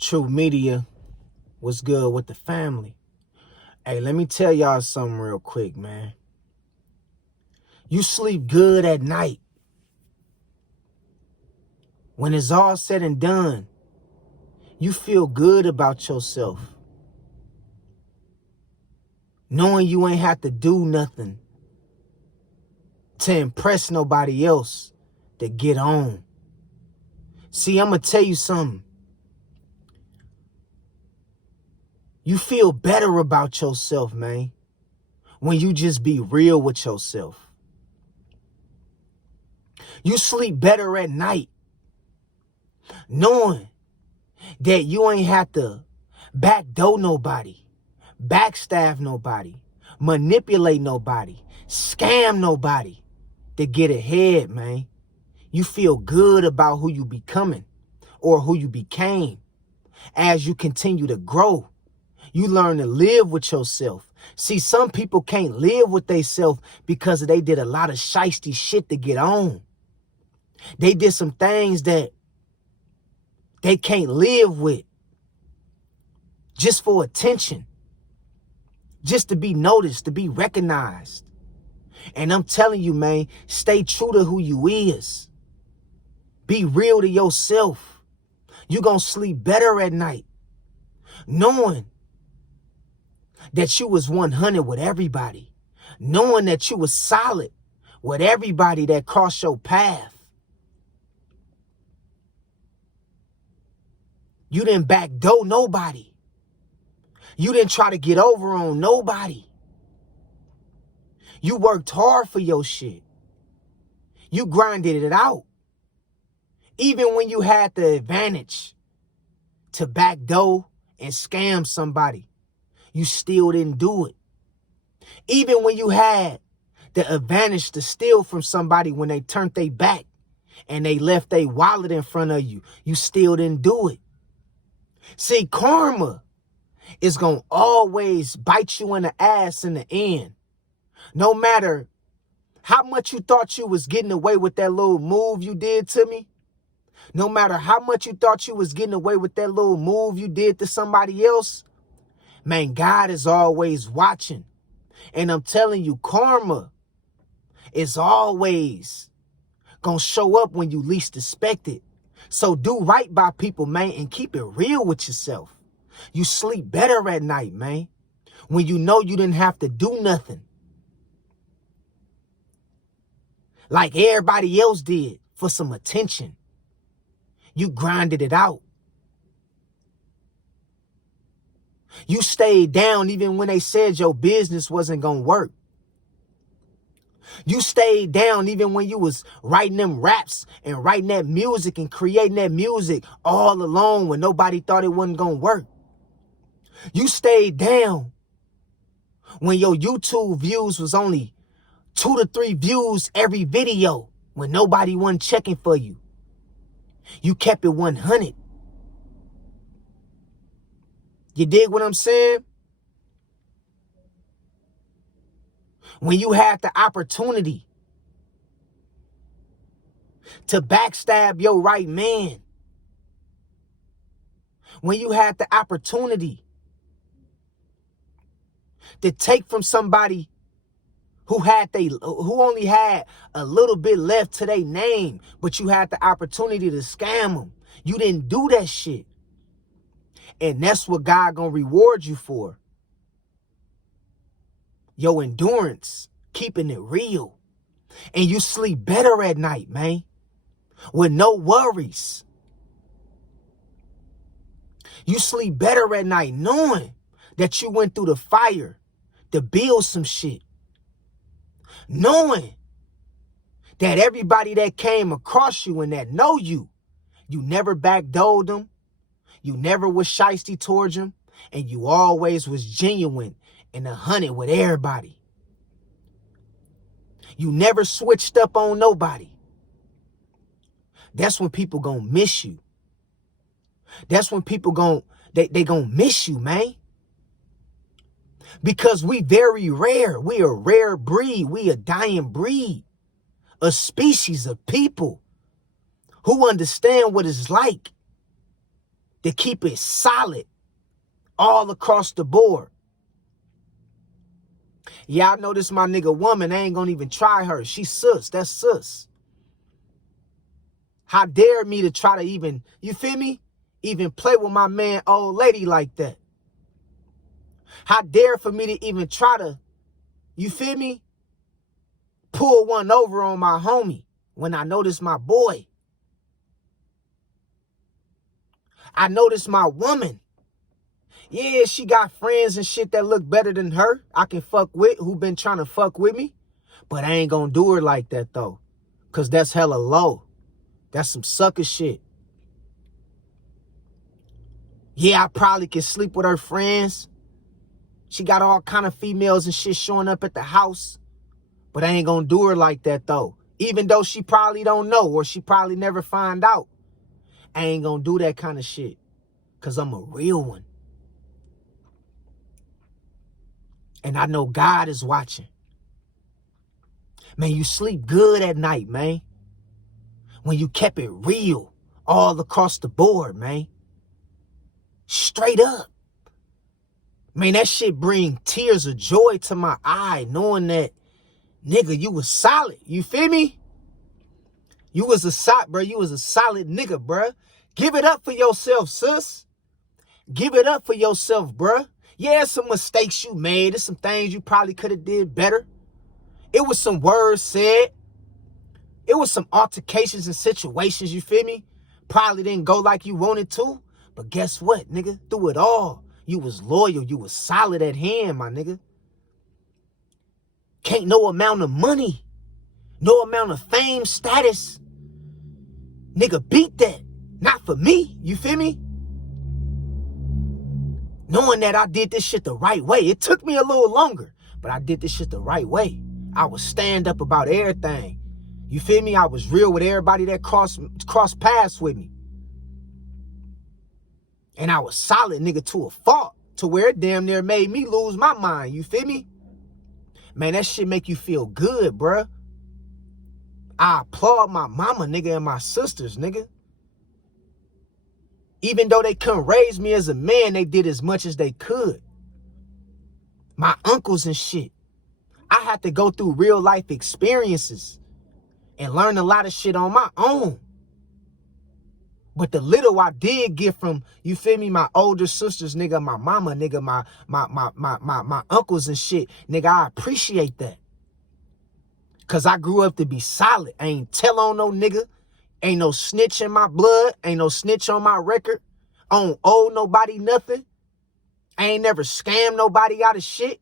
True Media, what's good with the family? Hey, let me tell y'all something real quick, man. You sleep good at night. When it's all said and done, you feel good about yourself. Knowing you ain't have to do nothing to impress nobody else to get on. See, I'm going to tell you something. You feel better about yourself, man, when you just be real with yourself. You sleep better at night knowing that you ain't have to backdoor nobody, backstab nobody, manipulate nobody, scam nobody to get ahead, man. You feel good about who you becoming or who you became. As you continue to grow, you learn to live with yourself. See, some people can't live with themselves because they did a lot of shiesty shit to get on. They did some things that they can't live with just for attention, just to be noticed, to be recognized. And I'm telling you, man, stay true to who you is. Be real to yourself. You're going to sleep better at night knowing that you was 100 with everybody, knowing that you was solid with everybody that crossed your path. You didn't backdoor nobody. You didn't try to get over on nobody. You worked hard for your shit. You grinded it out. Even when you had the advantage to backdoor and scam somebody, you still didn't do it. Even when you had the advantage to steal from somebody when they turned their back and they left their wallet in front of you, you still didn't do it. See, karma is going to always bite you in the ass in the end. No matter how much you thought you was getting away with that little move you did to me, no matter how much you thought you was getting away with that little move you did to somebody else, man, God is always watching. And I'm telling you, karma is always going to show up when you least expect it. So do right by people, man, and keep it real with yourself. You sleep better at night, man, when you know you didn't have to do nothing like everybody else did for some attention. You grinded it out. You stayed down even when they said your business wasn't going to work. You stayed down even when you was writing them raps and writing that music and creating that music all alone when nobody thought it wasn't going to work. You stayed down when your YouTube views was only 2 to 3 views every video when nobody wasn't checking for you. You kept it 100. You dig what I'm saying? When you had the opportunity to backstab your right man, when you had the opportunity to take from somebody who only had a little bit left to their name, but you had the opportunity to scam them, you didn't do that shit. And that's what God gonna reward you for. Your endurance, keeping it real. And you sleep better at night, man, with no worries. You sleep better at night knowing that you went through the fire to build some shit. Knowing that everybody that came across you and that know you never backdoored them. You never was shiesty towards them. And you always was genuine and 100 with everybody. You never switched up on nobody. That's when people gonna miss you. That's when people they gonna miss you, man. Because we very rare. We a rare breed. We a dying breed. A species of people who understand what it's like to keep it solid all across the board. Yeah, I know this my nigga woman. I ain't gonna even try her. She sus. That's sus. How dare me to try to even, you feel me? Even play with my man, old lady like that. How dare for me to even try to, you feel me? Pull one over on my homie when I notice my boy. I notice my woman. Yeah, she got friends and shit that look better than her. I can fuck with, who been trying to fuck with me. But I ain't gonna do her like that though. Cause that's hella low. That's some sucker shit. Yeah, I probably can sleep with her friends. She got all kind of females and shit showing up at the house. But I ain't gonna do her like that though. Even though she probably don't know or she probably never find out. I ain't gonna do that kind of shit. Cause I'm a real one. And I know God is watching. Man, you sleep good at night, man. When you kept it real all across the board, man. Straight up. Man, that shit bring tears of joy to my eye knowing that, nigga, you was solid. You feel me? You was a solid, bro. You was a solid nigga, bro. Give it up for yourself, sis. Give it up for yourself, bro. Yeah, some mistakes you made. There's some things you probably could have did better. It was some words said. It was some altercations and situations, you feel me? Probably didn't go like you wanted to. But guess what, nigga? Through it all, you was loyal. You was solid at hand, my nigga. Can't no amount of money, no amount of fame, status, nigga, beat that. Not for me, you feel me? Knowing that I did this shit the right way. It took me a little longer, but I did this shit the right way. I was stand up about everything. You feel me? I was real with everybody that crossed paths with me. And I was solid, nigga, to a fault. To where it damn near made me lose my mind. You feel me? Man, that shit make you feel good, bruh. I applaud my mama, nigga, and my sisters, nigga. Even though they couldn't raise me as a man, they did as much as they could. My uncles and shit. I had to go through real life experiences and learn a lot of shit on my own. But the little I did get from, you feel me, my older sisters, nigga, my mama, nigga, my uncles and shit, nigga, I appreciate that. Cause I grew up to be solid. I ain't tell on no nigga. Ain't no snitch in my blood. Ain't no snitch on my record. I don't owe nobody nothing. I ain't never scammed nobody out of shit.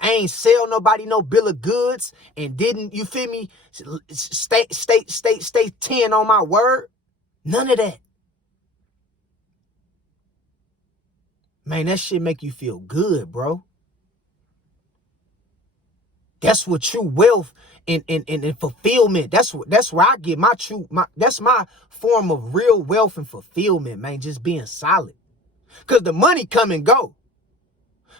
I ain't sell nobody no bill of goods and didn't, you feel me, stay 10 on my word. None of that. Man, that shit make you feel good, bro. That's what true wealth and fulfillment. That's where I get that's my form of real wealth and fulfillment, man. Just being solid. Cause the money come and go.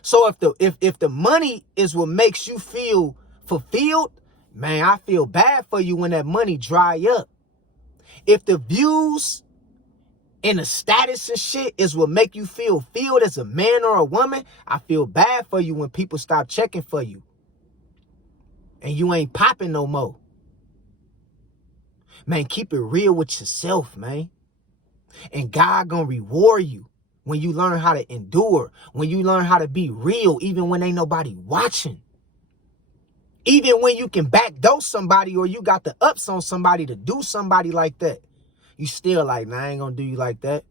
So if the money is what makes you feel fulfilled, man, I feel bad for you when that money dry up. If the views and the status and shit is what make you feel filled as a man or a woman, I feel bad for you when people stop checking for you. And you ain't popping no more. Man, keep it real with yourself, man. And God gonna reward you when you learn how to endure, when you learn how to be real, even when ain't nobody watching. Even when you can backdoor somebody or you got the ups on somebody to do somebody like that. You still like, nah, I ain't gonna do you like that.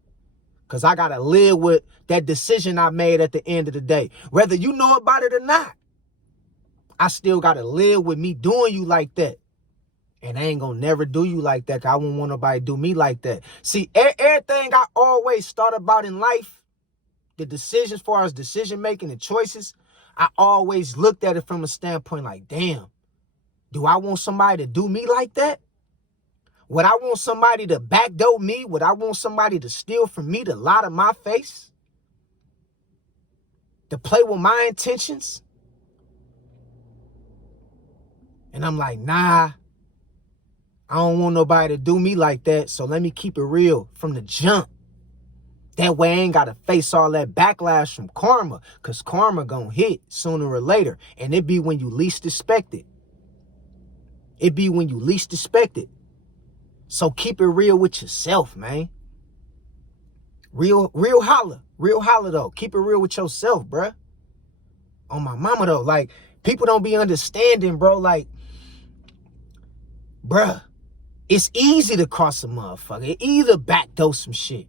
Cause I gotta live with that decision I made at the end of the day. Whether you know about it or not. I still got to live with me doing you like that. And I ain't going to never do you like that. Cause I won't want nobody to do me like that. See, everything I always thought about in life, the decisions as far as decision making and choices, I always looked at it from a standpoint like, damn, do I want somebody to do me like that? Would I want somebody to backdoor me? Would I want somebody to steal from me, to lie to my face? To play with my intentions? And I'm like, nah, I don't want nobody to do me like that, so let me keep it real from the jump. That way I ain't got to face all that backlash from karma, because karma gonna hit sooner or later, and it be when you least expect it. It be when you least expect it. So keep it real with yourself, man. Real holla. Real holla, though. Keep it real with yourself, bruh. On my mama, though. Like, people don't be understanding, bro. Like, bruh, it's easy to cross a motherfucker. Either backdoor some shit.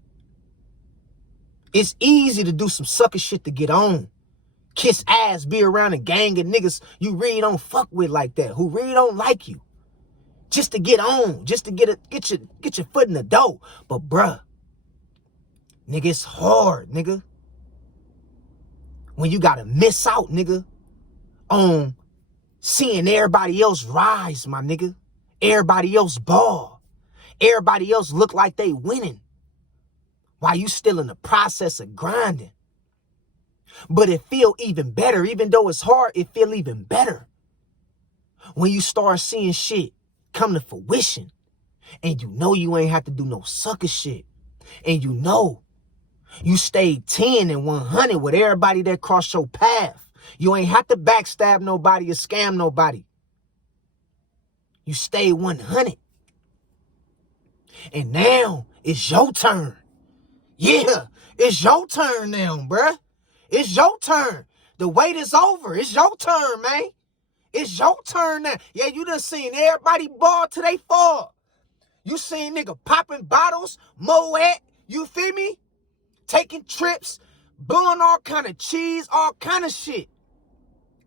It's easy to do some sucker shit to get on. Kiss ass, be around a gang of niggas you really don't fuck with like that, who really don't like you. Just to get on, just to get your foot in the door. But bruh, nigga, it's hard, nigga. When you gotta miss out, nigga, on seeing everybody else rise, my nigga. Everybody else ball. Everybody else look like they winning. While you still in the process of grinding. But it feel even better. Even though it's hard, it feel even better. When you start seeing shit come to fruition. And you know you ain't have to do no sucker shit. And you know you stayed 10 and 100 with everybody that crossed your path. You ain't have to backstab nobody or scam nobody. You stayed 100. And now it's your turn. Yeah, it's your turn now, bruh. It's your turn. The wait is over. It's your turn, man. It's your turn now. Yeah, you done seen everybody ball till they fall. You seen nigga popping bottles, Moet, you feel me? Taking trips, blowing all kind of cheese, all kind of shit.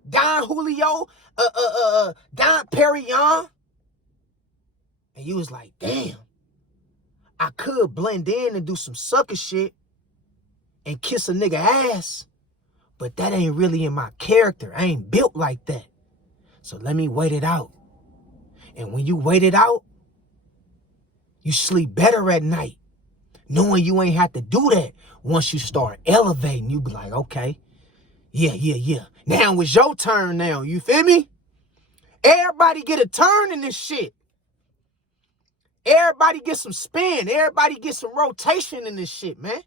Don Julio, Don Perignon. And you was like, damn, I could blend in and do some sucker shit and kiss a nigga ass, but that ain't really in my character. I ain't built like that. So let me wait it out. And when you wait it out, you sleep better at night, knowing you ain't have to do that. Once you start elevating, you be like, okay, yeah. Now it's your turn now, you feel me? Everybody get a turn in this shit. Everybody get some spin. Everybody get some rotation in this shit, man.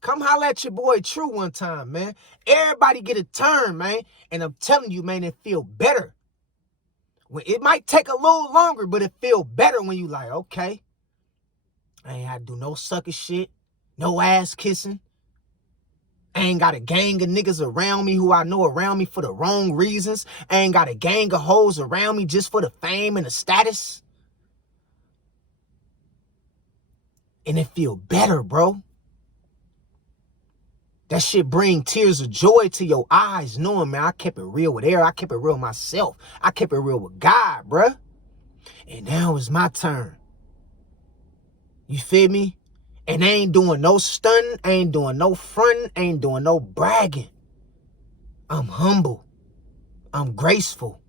Come holler at your boy True one time, man. Everybody get a turn, man. And I'm telling you, man, it feel better. It might take a little longer, but it feel better when you like, okay, I ain't had to do no sucker shit, no ass kissing. I ain't got a gang of niggas around me who I know around me for the wrong reasons. I ain't got a gang of hoes around me just for the fame and the status. And it feel better, bro. That shit bring tears of joy to your eyes, knowing, man, I kept it real with Air. I kept it real myself. I kept it real with God, bruh. And now it's my turn. You feel me? And I ain't doing no stunting. I ain't doing no fronting. I ain't doing no bragging. I'm humble. I'm graceful.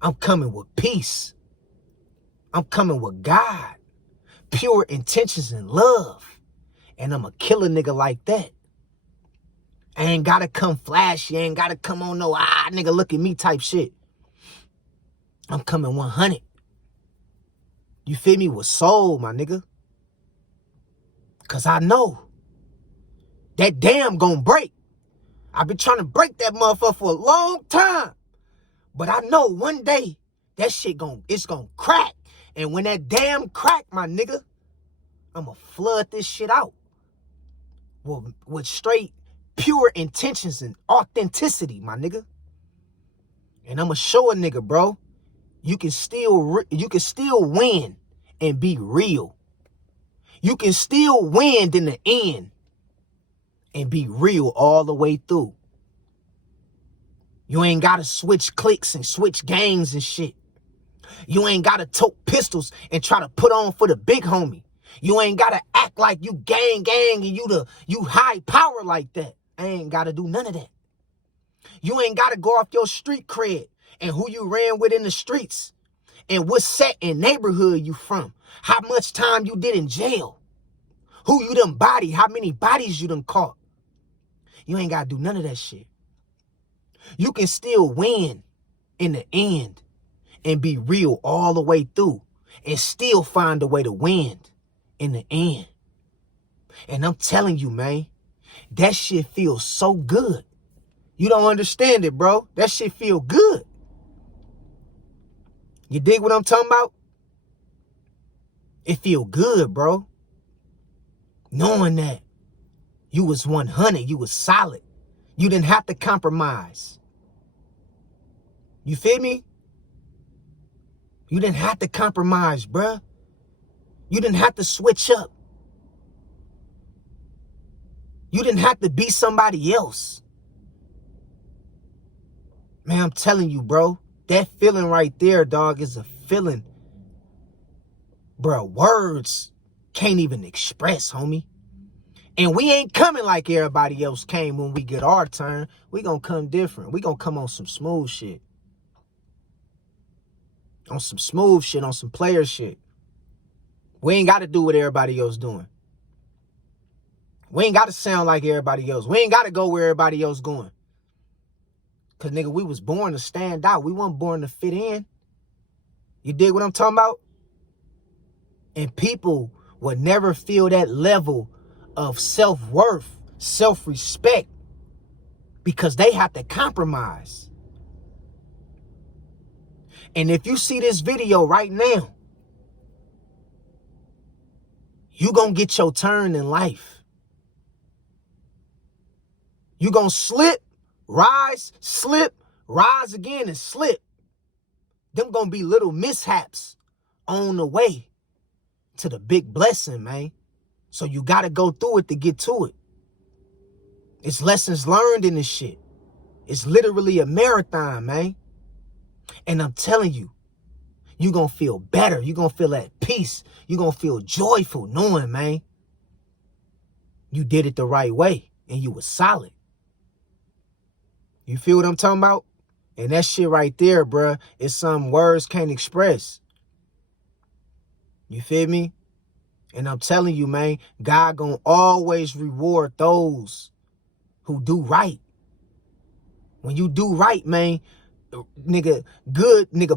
I'm coming with peace. I'm coming with God. Pure intentions and love. And I'm a killer nigga like that. I ain't gotta come flashy. I ain't gotta come on no, nigga, look at me type shit. I'm coming 100. You feel me? With soul, my nigga. Because I know that damn gonna break. I've been trying to break that motherfucker for a long time. But I know one day that shit it's gonna crack. And when that damn crack, my nigga, I'ma flood this shit out. With straight pure intentions and authenticity, my nigga. And I'ma show a nigga, bro, you can still win and be real. You can still win in the end and be real all the way through. You ain't gotta switch cliques and switch gangs and shit. You ain't gotta tote pistols and try to put on for the big homie. You ain't gotta act like you gang and you high power like that. I ain't gotta do none of that. You ain't gotta go off your street cred and who you ran with in the streets and what set and neighborhood you from. How much time you did in jail. Who you done body, how many bodies you done caught. You ain't gotta do none of that shit. You can still win in the end and be real all the way through. and still find a way to win in the end. And I'm telling you, man, that shit feels so good. You don't understand it, bro. That shit feel good. You dig what I'm talking about? It feel good, bro. Knowing that you was 100, you was solid. You didn't have to compromise. You feel me? You didn't have to compromise, bruh. You didn't have to switch up. You didn't have to be somebody else. Man, I'm telling you, bro, that feeling right there, dog, is a feeling, bro, words can't even express, homie. And we ain't coming like everybody else came when we get our turn. We gonna come different. We gonna come on some smooth shit. On some smooth shit, on some player shit. We ain't got to do what everybody else doing. We ain't got to sound like everybody else. We ain't got to go where everybody else going. Because, nigga, we was born to stand out. We weren't born to fit in. You dig what I'm talking about? And people would never feel that level of self-worth, self-respect, because they have to compromise. And if you see this video right now, you gonna get your turn in life. You gonna slip, rise again and slip. Them gonna be little mishaps on the way to the big blessing, man. So you gotta go through it to get to it. It's lessons learned in this shit. It's literally a marathon, man. And I'm telling you, you're going to feel better. You're going to feel at peace. You're going to feel joyful knowing, man, you did it the right way and you were solid. You feel what I'm talking about? And that shit right there, bruh, is some words can't express. You feel me? And I'm telling you, man, God gonna always reward those who do right. When you do right, man, nigga,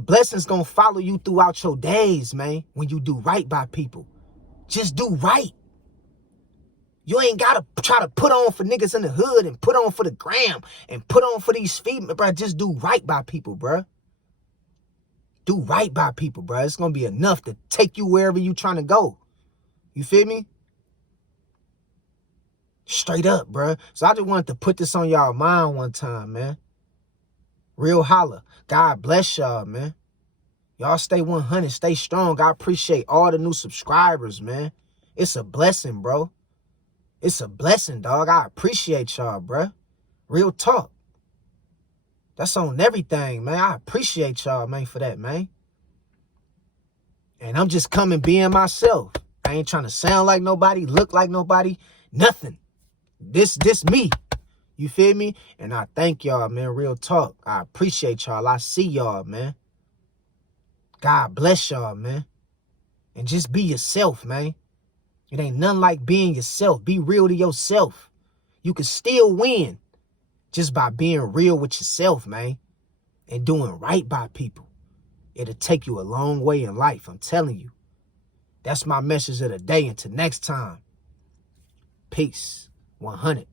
blessings gonna follow you throughout your days, man, when you do right by people. Just do right. You ain't gotta try to put on for niggas in the hood and put on for the gram and put on for these feet, bro. Just do right by people, bro. Do right by people, bro. It's gonna be enough to take you wherever you trying to go. You feel me? Straight up, bro. So I just wanted to put this on y'all mind one time, man. Real holla. God bless y'all, man. Y'all stay 100, stay strong. I appreciate all the new subscribers, man. It's a blessing, bro. It's a blessing, dog. I appreciate y'all, bro. Real talk. That's on everything, man. I appreciate y'all, man, for that, man. And I'm just coming being myself. I ain't trying to sound like nobody, look like nobody, nothing. This me. You feel me? And I thank y'all, man. Real talk. I appreciate y'all. I see y'all, man. God bless y'all, man. And just be yourself, man. It ain't nothing like being yourself. Be real to yourself. You can still win just by being real with yourself, man. And doing right by people. It'll take you a long way in life, I'm telling you. That's my message of the day. Until next time. Peace. 100.